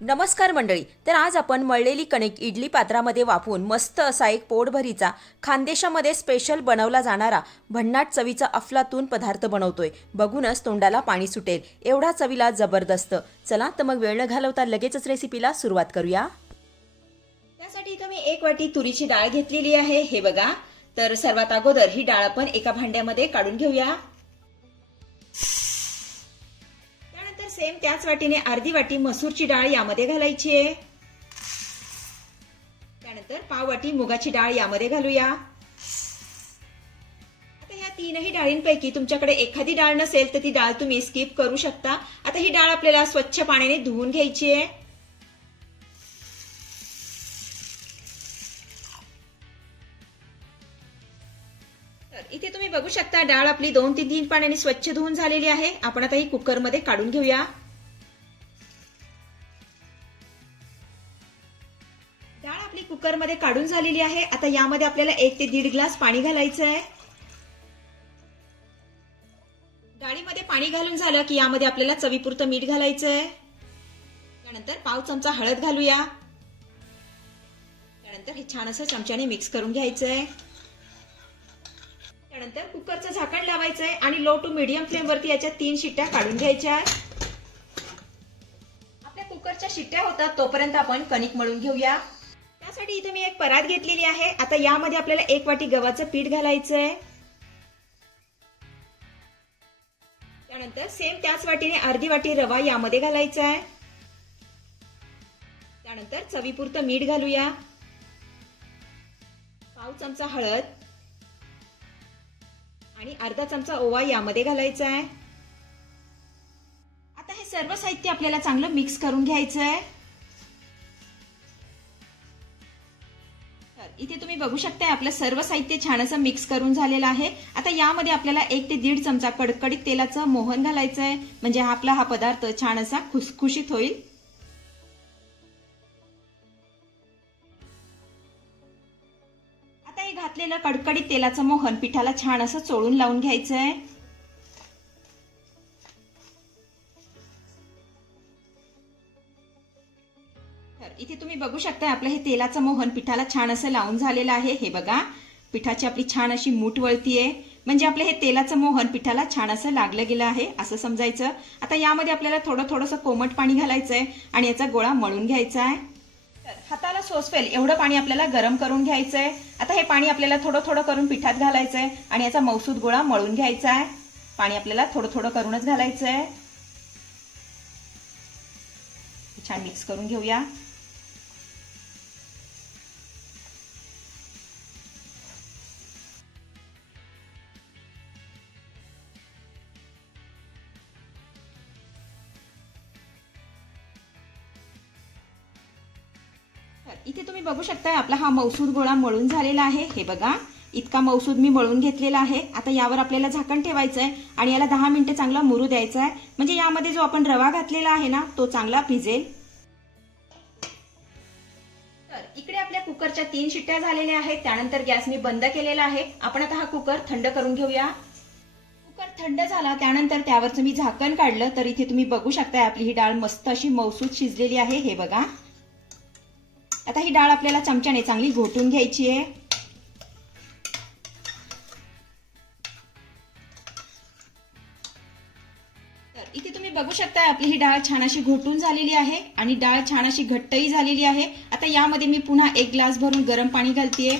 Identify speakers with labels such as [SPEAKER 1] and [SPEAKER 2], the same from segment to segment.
[SPEAKER 1] नमस्कार मंडळी तर आज आपण मळलेली कणिक इडली पात्रामध्ये वाफवून मस्त असा एक पोटभरीचा खानदेशामध्ये स्पेशल बनवला जाणारा भन्नाट चवीचा अफलातून पदार्थ बनवतोय. बघूनच तोंडाला पाणी सुटेल. एवढा चवीला जबरदस्त. चला तर मग वेळ न घालवता लगेचच रेसिपीला सुरुवात करूया.
[SPEAKER 2] त्यासाठी इथं मी एक वाटी तुरीची डाळ घेतलेली आहे. हे बघा तर सर्वात अगोदर ही डाळ आपण एका भांड्यामध्ये काढून घेऊया. सेम त्याच वाटीने अर्धी वाटी मसूरची डाळ यामध्ये घालायची आहे. त्यानंतर पाव वाटी मुगाची डाळ यामध्ये घालूया. आता ह्या तीनही डाळींपैकी तुमच्याकडे एखादी डाळ नसेल तर ती डाळ तुम्ही स्किप करू शकता. आता ही डाळ आपल्याला स्वच्छ पाण्याने धुवून घ्यायची आहे. तर इथे तुम्ही बघू शकता डाळ आपली दोन ते तीन पाण्याने स्वच्छ धुवून झालेली आहे. आपण आता ही कुकरमध्ये काढून घेऊया. डाळ आपली कुकरमध्ये काढून झालेली आहे. आता यामध्ये आपल्याला एक ते दीड ग्लास पाणी घालायचं आहे. डाळीमध्ये पाणी घालून झालं की यामध्ये आपल्याला चवीपुरतं मीठ घालायचं आहे त्यानंतर पाव चमचा हळद घालूया. त्यानंतर हे छान असं चमच्याने मिक्स करून घ्यायचं आहे नंतर कुकरचं झाकण लावायचं आहे आणि लो टू मिडियम फ्लेमवरती याच्या तीन शिट्ट्या काढून घ्यायच्या. आहेत आपल्या कुकरच्या शिट्ट्या होतात तोपर्यंत आपण कणिक मळून घेऊया. त्यासाठी इथे मी एक परात घेतलेली आहे. आता यामध्ये आपल्याला एक वाटी गव्हाचं पीठ घालायचं आहे त्यानंतर सेम त्याच वाटीने अर्धी वाटी रवा यामध्ये घालायचा आहे त्यानंतर चवीपुरतं मीठ घालूया. पाव चमचा हळद. आणि अर्धा चमचा ओवा यामध्ये घालायचा आहे. आता हे सर्व साहित्य आपल्याला चांगलं मिक्स करून घ्यायचं आहे. तर इथे तुम्ही बघू शकता आपलं सर्व साहित्य छान असं मिक्स करून झालेलं आहे. आता यामध्ये आपल्याला एक ते दीड चमचा कडकडीत तेलाचं मोहन घालायचं आहे. म्हणजे हा आपला हा पदार्थ छान असा खुसखुशीत होईल. कडकडीत तेलाचं मोहन पिठाला छान असं चोळून लावून घ्यायचं आहे तर इथे तुम्ही बघू शकता आपलं हे तेलाचं मोहन पिठाला छान असं लावून झालेलं आहे. हे बघा पिठाची आपली छान अशी मूठ वळतीये. म्हणजे आपलं हे तेलाचं मोहन पिठाला छान असं लागलं गेलं आहे असं समजायचं. आता यामध्ये आपल्याला थोडं थोडंसं कोमट पाणी घालायचं आहे आणि याचा गोळा मळून घ्यायचा आहे तर हाताला सोसवेल एवढं पाणी आपल्याला गरम करून घ्यायचं आहे आता हे पाणी आपल्याला थोडं थोडं करून पिठात घालायचं आहे आणि याचा मौसूद गोळा मळून घ्यायचा आहे. पाणी आपल्याला थोडं थोडं करूनच घालायचं आहे छान मिक्स करून घेऊया. शकताय? आपला हा मौसूद गोळा मळून झालेला आहे. हे बघा इतका मौसूद मी मळून घेतलेला आहे. आता यावर आपल्याला झाकण ठेवायचं आहे आणि याला दहा मिनिटं चांगला मुरू द्यायचा आहे म्हणजे यामध्ये जो आपण रवा घातलेला आहे ना तो चांगला भिजेल. तर इकडे आपल्या कुकरच्या तीन शिट्ट्या झालेल्या आहेत. त्यानंतर गॅस मी बंद केलेला आहे. आपण आता हा कुकर थंड करून घेऊया. कुकर थंड झाला त्यानंतर त्यावरचं मी झाकण काढलं. तर इथे तुम्ही बघू शकता आपली ही डाळ मस्त अशी मौसूद शिजलेली आहे. हे बघा. आता ही डाळ आपल्याला चमच्याने चांगली घोटून घ्यायची आहे. तर इथे तुम्ही बघू शकता आपली ही डाळ छान अशी घोटून झालेली आहे आणि डाळ छान अशी घट्टही झालेली आहे. आता यामध्ये मी पुन्हा एक ग्लास भरून गरम पाणी घालतेय.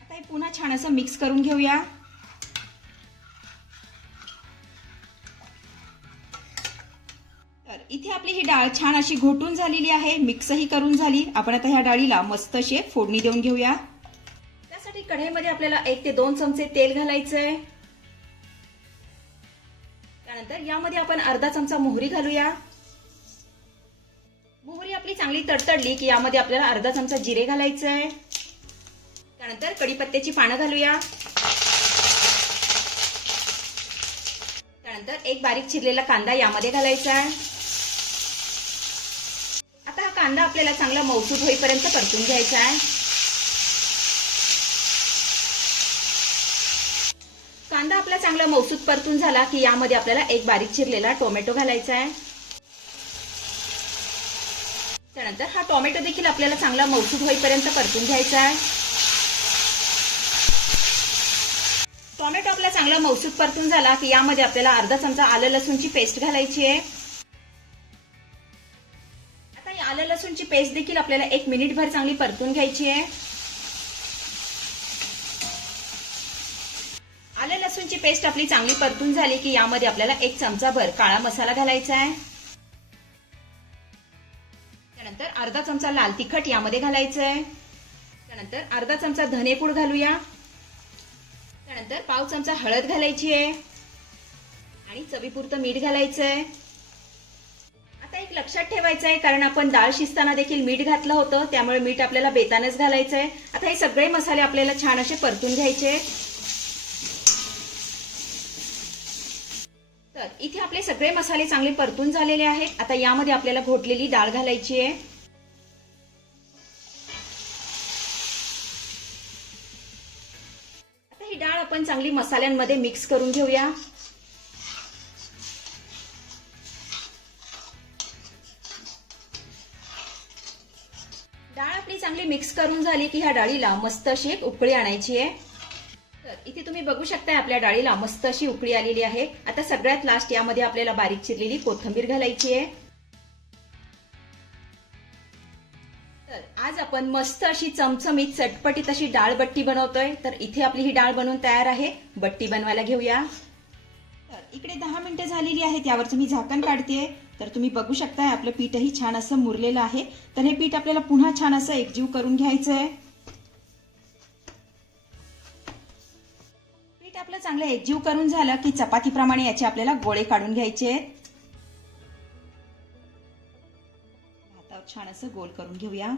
[SPEAKER 2] आता हे पुन्हा छान असं मिक्स करून घेऊया. ही डाळ छान अशी घोटून झालेली आहे. मिक्सही करून झाली. आपण आता ह्या डाळीला मस्त अशी फोडणी देऊन घेऊया. त्यासाठी कढईमध्ये आपल्याला एक ते दोन चमचे तेल घालायचं आहे त्यानंतर यामध्ये आपण अर्धा चमचा मोहरी घालूया. मोहरी आपली चांगली तडतडली की यामध्ये आपल्याला अर्धा चमचा जिरे घालायचं आहे त्यानंतर कढीपत्त्याची पानं घालूया. त्यानंतर एक बारीक चिरलेला कांदा यामध्ये घालायचा आहे कांदा आपल्याला चांगला मौसूद होईपर्यंत परतून घ्यायचा आहे. कांदा आपला चांगला मौसूद परतून झाला की यामध्ये आपल्याला एक बारीक चिरलेला टोमॅटो घालायचा आहे. त्यानंतर हा टोमॅटो देखील आपल्याला चांगला मौसूद होईपर्यंत परतून घ्यायचा आहे. टोमॅटो आपला चांगला मौसूद परतून झाला की यामध्ये आपल्याला अर्धा चमचा आलं लसूणची पेस्ट घालायची आहे. लसूणची पेस्ट देखील आपल्याला एक मिनिटभर चांगली परतून घ्यायची आहे. आलं लसूणची पेस्ट आपली चांगली परतून झाली की यामध्ये आपल्याला एक चमचाभर काळा मसाला घालायचा आहे. त्यानंतर अर्धा चमचा लाल तिखट यामध्ये घालायचं आहे. त्यानंतर अर्धा चमचा धनेपूड घालूया. त्यानंतर पाव चमचा हळद घालायची आहे. आणि चवीपुरतं मीठ घालायचं आहे. लक्षात ठेवायचं आहे कारण आपण डाळ शिजताना देखील मीठ घातलं होतं त्यामुळे मीठ आपल्याला बेतानच घालायचं आहे आता हे सगळे मसाले आपल्याला छान असे परतून घ्यायचे. तर इथे आपले सगळे मसाले चांगले परतून झालेले आहेत. आता यामध्ये आपल्याला घोटलेली डाळ घालायची आहे. आता ही डाळ आपण चांगली मसाल्यांमध्ये मिक्स करून घेऊया. चांगली मिक्स करून झाली की ह्या डाळीला मस्त अशी एक उकळी आणायची आहे. तर इथे तुम्ही बघू शकताय आपल्या डाळीला मस्त अशी उकळी आलेली आहे. आता सगळ्यात लास्ट यामध्ये आपल्याला बारीक चिरलेली कोथिंबीर घालायची आहे. तर आज आपण मस्त अशी चमचमीत चटपटीत अशी डाळ बट्टी बनवतोय. तर इथे आपली ही डाळ बनवून तयार आहे. बट्टी बनवायला घेऊया. तर इकडे दहा मिनिटं झालेली आहेत. यावर तुम्ही झाकण काढते तर तुम्ही बघू शकताय आपलं पीठही छान असं मुरलेलं आहे. तर हे पीठ आपल्याला पुन्हा छान असं एकजीव करून घ्यायचं आहे पीठ आपलं चांगलं एकजीव करून झालं की चपातीप्रमाणे याचे आपल्याला गोळे काढून घ्यायचे. आहेत हातावर छान असं गोल करून घेऊया.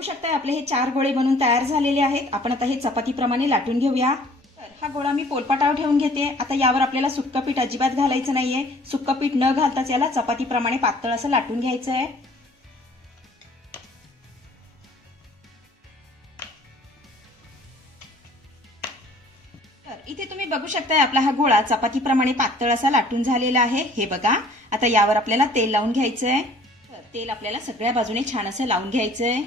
[SPEAKER 2] बघू शकताय? आपले हे चार गोळे बनून तयार झालेले आहेत. आपण आता हे चपातीप्रमाणे लाटून घेऊया. तर हा गोळा मी पोलपाटावर ठेवून घेते. आता यावर आपल्याला सुक्क पीठ अजिबात घालायचं नाहीये. सुक्क पीठ न घालताच याला चपातीप्रमाणे पातळ असं लाटून घ्यायचं आहे तर इथे तुम्ही बघू शकताय आपला हा गोळा चपातीप्रमाणे पातळ असा लाटून झालेला आहे. हे बघा. आता यावर आपल्याला तेल लावून घ्यायचंय. तेल आपल्याला सगळ्या बाजूने छान असं लावून घ्यायचंय.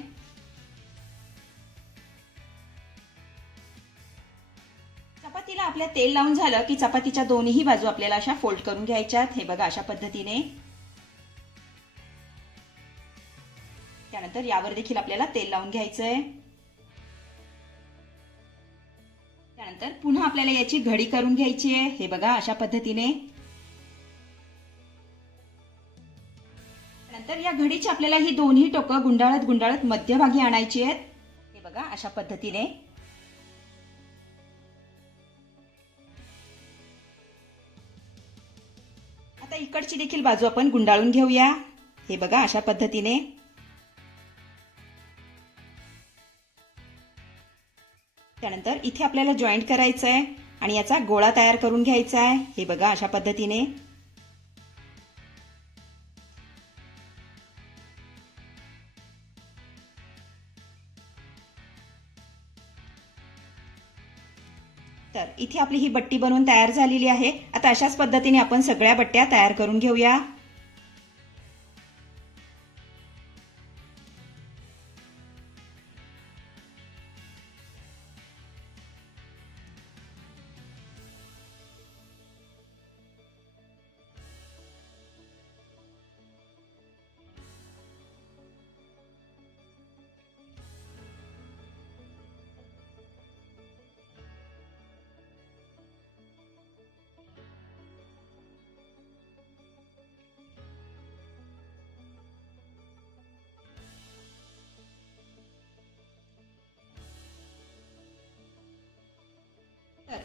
[SPEAKER 2] आपल्या तेल लावून झालं की चपातीच्या दोन्ही बाजू आपल्याला अशा फोल्ड करून घ्यायच्यात. हे बघा अशा पद्धतीने. त्यानंतर यावर देखील आपल्याला तेल लावून घ्यायचंय. त्यानंतर पुन्हा आपल्याला याची घडी करून घ्यायची आहे. हे बघा अशा पद्धतीने. नंतर या घडीची आपल्याला ही दोन्ही टोकं गुंडाळत गुंडाळत मध्यभागी आणायची आहेत. हे बघा अशा पद्धतीने. आता इकडची देखील बाजू आपण गुंडाळून घेऊया. हे बघा अशा पद्धतीने. त्यानंतर इथे आपल्याला जॉईंट करायचं आहे आणि याचा गोळा तयार करून घ्यायचा आहे हे बघा अशा पद्धतीने. तर इथे आपली ही बट्टी बनवून तयार झालेली आहे. आता अशाच पद्धतीने आपण सगळ्या बट्ट्या तयार करून घेऊया.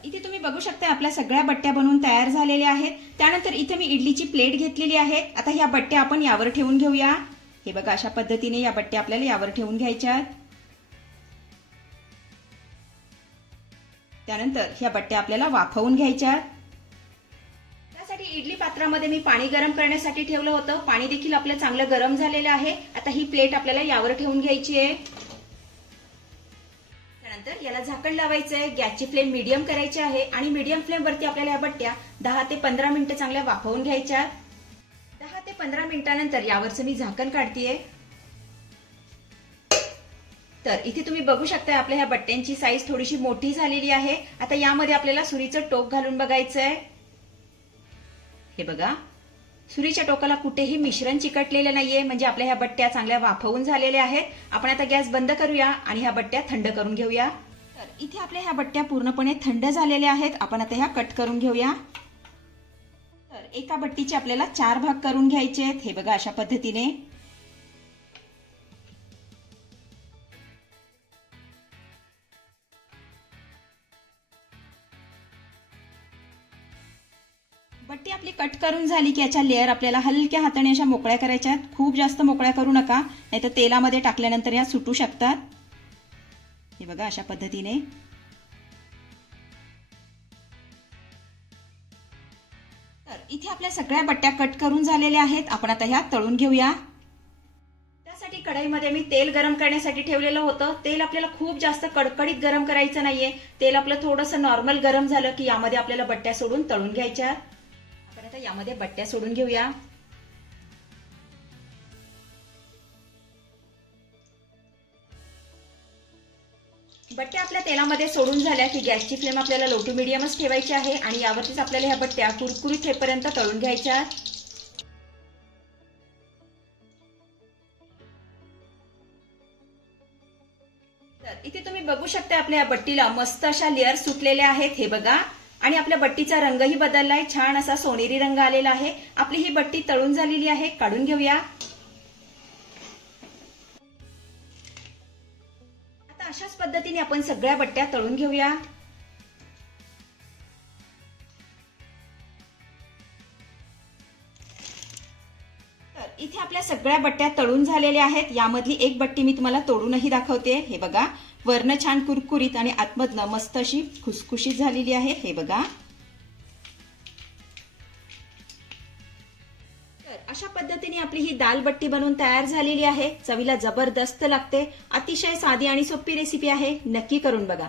[SPEAKER 2] इथे तुम्ही बघू शकता आपल्या सगळ्या बट्ट्या बनवून तयार झालेल्या आहेत. त्यानंतर इथे मी इडलीची प्लेट घेतलेली आहे. आता ह्या बट्ट्या आपण यावर ठेवून घेऊया. हे बघा अशा पद्धतीने या बट्ट्या आपल्याला यावर ठेवून घ्यायच्या त्यानंतर ह्या बट्ट्या आपल्याला वाफवून घ्यायच्या त्यासाठी त्यासाठी इडली पात्रामध्ये मी पाणी गरम करण्यासाठी ठेवलं होतं. पाणी देखील आपलं चांगलं गरम झालेलं आहे. आता ही प्लेट आपल्याला यावर ठेवून घ्यायची आहे. त्यानंतर याला झाकण लावायचं आहे गॅसची फ्लेम मीडियम करायची आहे आणि मीडियम फ्लेम वरती आपल्याला या बट्ट्या दहा ते पंधरा मिनिटं चांगल्या वाफवून घ्यायच्या दहा ते पंधरा मिनिटानंतर यावरचं मी झाकण काढतीये. तर इथे तुम्ही बघू शकता आपल्या ह्या बट्ट्यांची साईज थोडीशी मोठी झालेली आहे. आता यामध्ये आपल्याला सुरीचं टोक घालून बघायचं आहे हे बघा. सुरीच्या टोकाला कुठेही मिश्रण चिकटलेलं नाहीये. म्हणजे आपल्या ह्या बट्ट्या चांगल्या वाफवून झालेल्या आहेत. आपण आता गॅस बंद करूया आणि ह्या बट्ट्या थंड करून घेऊया. तर इथे आपल्या ह्या बट्ट्या पूर्णपणे थंड झालेल्या आहेत. आपण आता ह्या कट करून घेऊया. तर एका बट्टीचे आपल्याला चार भाग करून घ्यायचे आहेत. हे बघा अशा पद्धतीने. बट्टी आपली कट करून झाली की याच्या लेअर आपल्याला हलक्या हाताने अशा मोकळ्या करायच्या आहेत. खूप जास्त मोकळ्या करू नका नाहीतर तेलामध्ये टाकल्यानंतर या सुटू शकतात. हे बघा अशा पद्धतीने. तर इथे आपल्या सगळ्या बट्ट्या कट करून झालेल्या आहेत. आपण आता ह्या तळून घेऊया. त्यासाठी कढईमध्ये मी तेल गरम करण्यासाठी ठेवलेलं होतं. तेल आपल्याला खूप जास्त कडकडीत गरम करायचं नाहीये. तेल आपलं थोडंसं नॉर्मल गरम झालं की यामध्ये आपल्याला बट्ट्या सोडून तळून घ्यायच्या आहेत. आता यामध्ये बट्ट्या सोडून घेऊया. बट्ट्या आपल्या तेलामध्ये सोडून झाल्या की गॅसची फ्लेम आपल्याला लो टू मिडियमच ठेवायची आहे आणि यावरतीच आपल्याला ह्या बट्ट्या कुरकुरीत हेपर्यंत तळून घ्यायच्या. तर इथे तुम्ही बघू शकता आपल्या या बट्टीला मस्त अशा लेअर सुटलेल्या आहेत. हे बघा. आणि आपल्या बट्टीचा रंगही बदललाय. छान असा सोनेरी रंग आलेला आहे. आपली ही बट्टी तळून झालेली आहे. काढून घेऊया. आता अशाच पद्धतीने आपण सगळ्या बट्ट्या तळून घेऊया. आपल्या सगळ्या बट्ट्या तळून झालेल्या आहेत. यामधली एक बट्टी मी तुम्हाला तोडूनही दाखवते. हे बघा. वर्ण छान कुरकुरीत आणि आतमधनं मस्त अशी खुसखुशीत झालेली आहे. हे बघा. अशा पद्धतीने आपली ही दाल बट्टी बनवून तयार झालेली आहे. चवीला जबरदस्त लागते. अतिशय साधी आणि सोपी रेसिपी आहे. नक्की करून बघा.